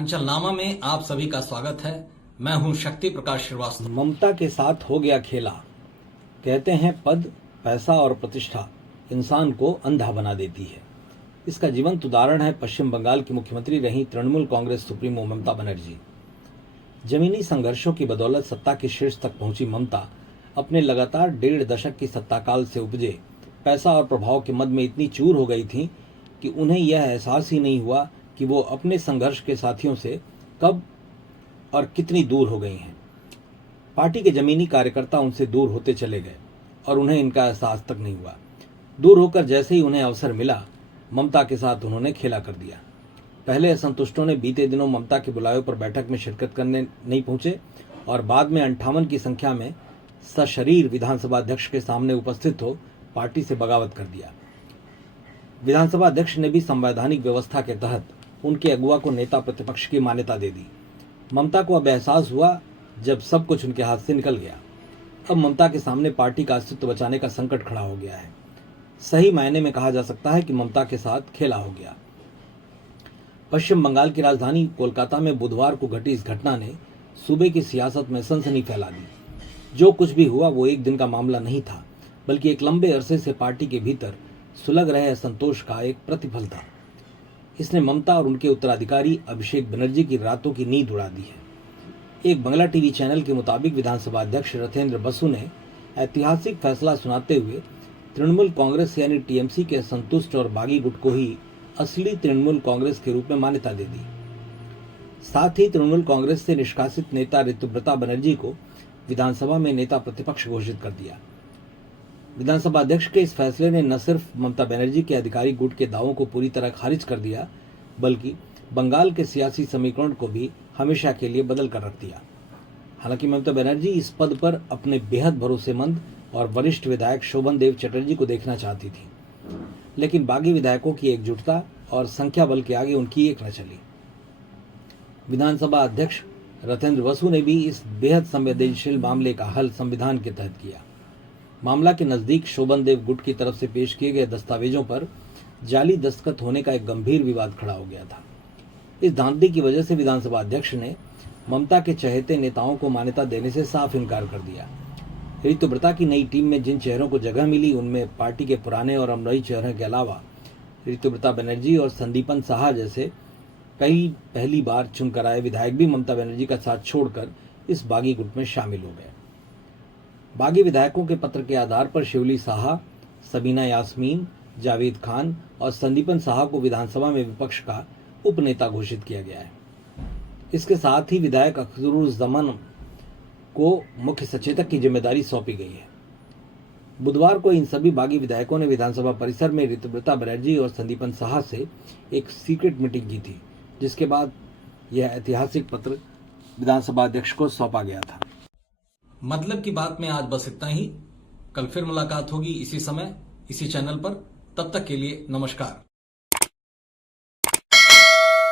उत्तरांचल नामा में आप सभी का स्वागत है। मैं हूं शक्ति प्रकाश श्रीवास्तव। ममता के साथ हो गया खेला। कहते हैं पद, पैसा और प्रतिष्ठा इंसान को अंधा बना देती है। इसका जीवंत उदाहरण है पश्चिम बंगाल की मुख्यमंत्री रही तृणमूल कांग्रेस सुप्रीमो ममता बनर्जी। जमीनी संघर्षों की बदौलत सत्ता के शीर्ष तक पहुंची ममता अपने लगातार 1.5 दशक की सत्ताकाल से उपजे पैसा और प्रभाव के मद में इतनी चूर हो गई थी कि उन्हें यह एहसास ही नहीं हुआ कि वो अपने संघर्ष के साथियों से कब और कितनी दूर हो गई हैं। पार्टी के जमीनी कार्यकर्ता उनसे दूर होते चले गए और उन्हें इनका एहसास तक नहीं हुआ। दूर होकर जैसे ही उन्हें अवसर मिला, ममता के साथ उन्होंने खेला कर दिया। पहले असंतुष्टों ने बीते दिनों ममता के बुलावे पर बैठक में शिरकत करने नहीं पहुंचे और बाद में 58 की संख्या में सशरीर विधानसभा अध्यक्ष के सामने उपस्थित हो पार्टी से बगावत कर दिया। विधानसभा अध्यक्ष ने भी संवैधानिक व्यवस्था के तहत उनके अगुवा को नेता प्रतिपक्ष की मान्यता दे दी। ममता को अब एहसास हुआ जब सब कुछ उनके हाथ से निकल गया। अब ममता के सामने पार्टी का अस्तित्व बचाने का संकट खड़ा हो गया है। सही मायने में कहा जा सकता है कि ममता के साथ खेला हो गया। पश्चिम बंगाल की राजधानी कोलकाता में बुधवार को घटी इस घटना ने सूबे की सियासत में सनसनी फैला दी। जो कुछ भी हुआ वो एक दिन का मामला नहीं था, बल्कि एक लंबे अरसे से पार्टी के भीतर सुलग रहे असंतोष का एक प्रतिफल था। इसने ममता और उनके उत्तराधिकारी अभिषेक बनर्जी की रातों की नींद उड़ा दी है। एक बंगला टीवी चैनल के मुताबिक विधानसभा अध्यक्ष रथेंद्र बसु ने ऐतिहासिक फैसला सुनाते हुए तृणमूल कांग्रेस यानी टीएमसी के असंतुष्ट और बागी गुट को ही असली तृणमूल कांग्रेस के रूप में मान्यता दे दी। साथ ही तृणमूल कांग्रेस से निष्कासित नेता ऋतुव्रता बनर्जी को विधानसभा में नेता प्रतिपक्ष घोषित कर दिया। विधानसभा अध्यक्ष के इस फैसले ने न सिर्फ ममता बनर्जी के अधिकारी गुट के दावों को पूरी तरह खारिज कर दिया, बल्कि बंगाल के सियासी समीकरण को भी हमेशा के लिए बदल कर रख दिया। हालांकि ममता बनर्जी इस पद पर अपने बेहद भरोसेमंद और वरिष्ठ विधायक शोभन देव चटर्जी को देखना चाहती थी, लेकिन बागी विधायकों की एकजुटता और संख्या बल के आगे उनकी एक न चली। विधानसभा अध्यक्ष रथेंद्र बसु ने भी इस बेहद संवेदनशील मामले का हल संविधान के तहत किया। मामला के नजदीक शोभन देव गुट की तरफ से पेश किए गए दस्तावेजों पर जाली दस्तखत होने का एक गंभीर विवाद खड़ा हो गया था। इस धांधली की वजह से विधानसभा अध्यक्ष ने ममता के चहेते नेताओं को मान्यता देने से साफ इनकार कर दिया। ऋतुव्रता की नई टीम में जिन चेहरों को जगह मिली उनमें पार्टी के पुराने और अमरई चेहरों के अलावा ऋतुव्रता बनर्जी और संदीपन साहा जैसे कई पहली बार चुनकर आए विधायक भी ममता बनर्जी का साथ छोड़कर इस बागी गुट में शामिल हो गए। बागी विधायकों के पत्र के आधार पर शिवली साहा, सबीना यास्मीन, जावेद खान और संदीपन साहा को विधानसभा में विपक्ष का उपनेता घोषित किया गया है। इसके साथ ही विधायक अख्तरुज्जमान को मुख्य सचेतक की जिम्मेदारी सौंपी गई है। बुधवार को इन सभी बागी विधायकों ने विधानसभा परिसर में ऋतुव्रता बनर्जी और संदीपन साहा से एक सीक्रेट मीटिंग की थी, जिसके बाद यह ऐतिहासिक पत्र विधानसभा अध्यक्ष को सौंपा गया था। मतलब की बात में आज बस इतना ही। कल फिर मुलाकात होगी इसी समय, इसी चैनल पर। तब तक के लिए नमस्कार।